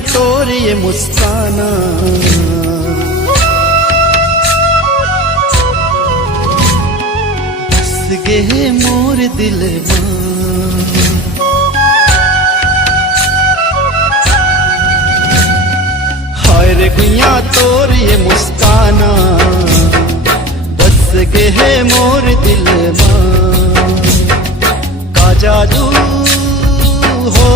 तोर ये मुस्काना, बस गे मोर दिल हाय रे गुइया तोर ये मुस्काना, बस गे मोर दिल का जादू हो,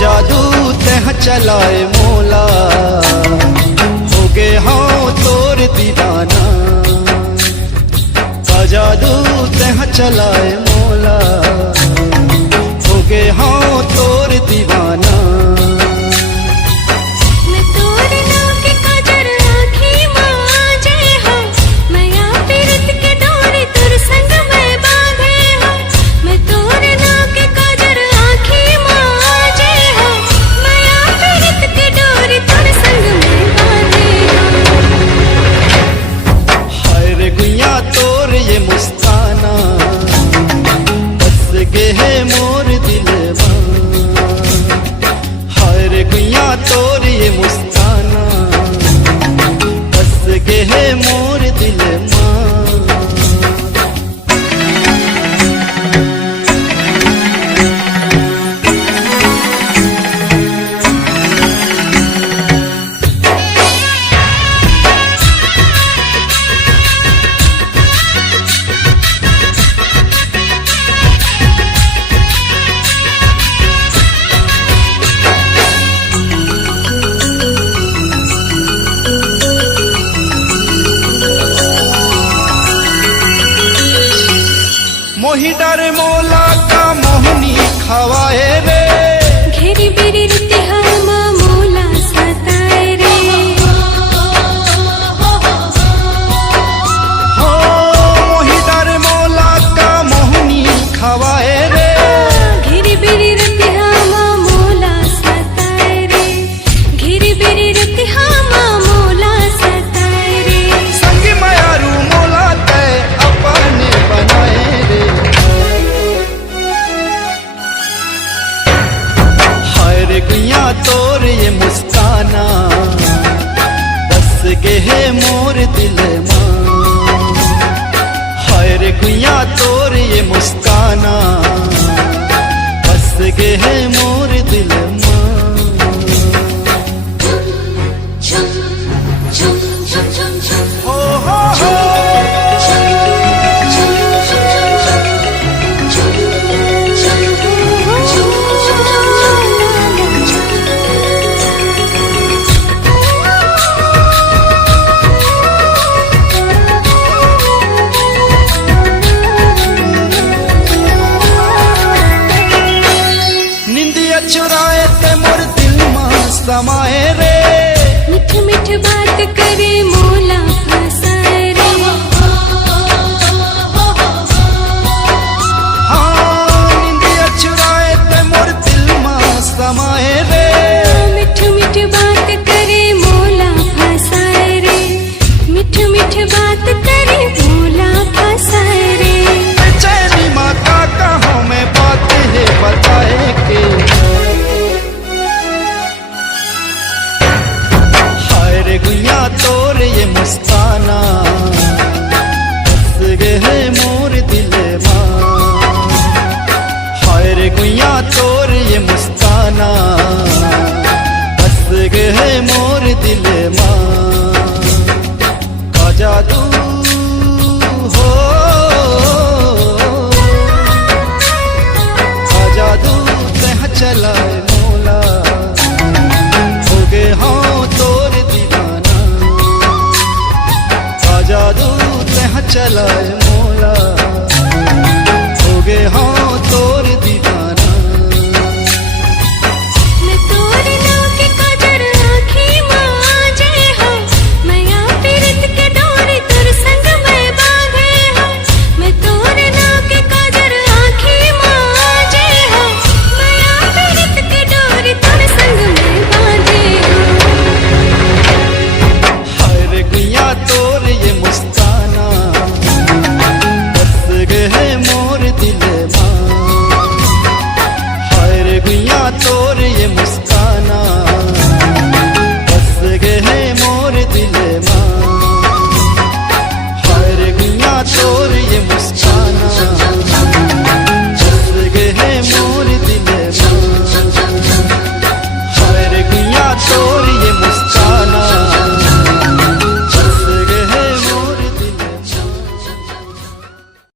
जादू तह चलाए मोला, हो गे हाँ तोर दीवाना, जादू तह चलाए मोला, हो गे हाँ तोर दीवाना। मोर दिल हाय रे गुइया तोर ये मुस्काना, बस गे है मोर दिल मोही डर मोला का मोहनी खवाए रे, घेरी बेरी रुते हमा मोला सताए रे, हो मोही डर मोला का मोहनी खवाए रे, घेरी बेरी रुते हमा मोला सताए रे, घेरी बेरी रुते हमा मोला सताए रे, संग मायारू मोला ते अपने बनाए रे, गुइया तोर ये मुस्काना, बस गे है मोर दिल हाय रे गुइया तोर ये मुस्काना, बस गे है मोर दिल हो हो हो। चुराए ते मोर दिल मां समाए रे, मिठ मिठ बात करे मोला फसाए रे, हाँ निंदिया चुराए ते मोर दिल मां समाए रे, मिठ मिठ बात करे मोला फसाए रे, मिठ मिठ बात करे मोला फसाए रे, चैनी माँ का कहाँ मैं बात है बताए के, गुइया तोर ये मुस्काना, बस गे है मोर दिल हाय रे गुइया तोर ये मुस्काना, बस गे है मोर दिल का जादू हो, का जादू तह चलाए मोला, हो गे हाँ तोर जादू तह चलाए।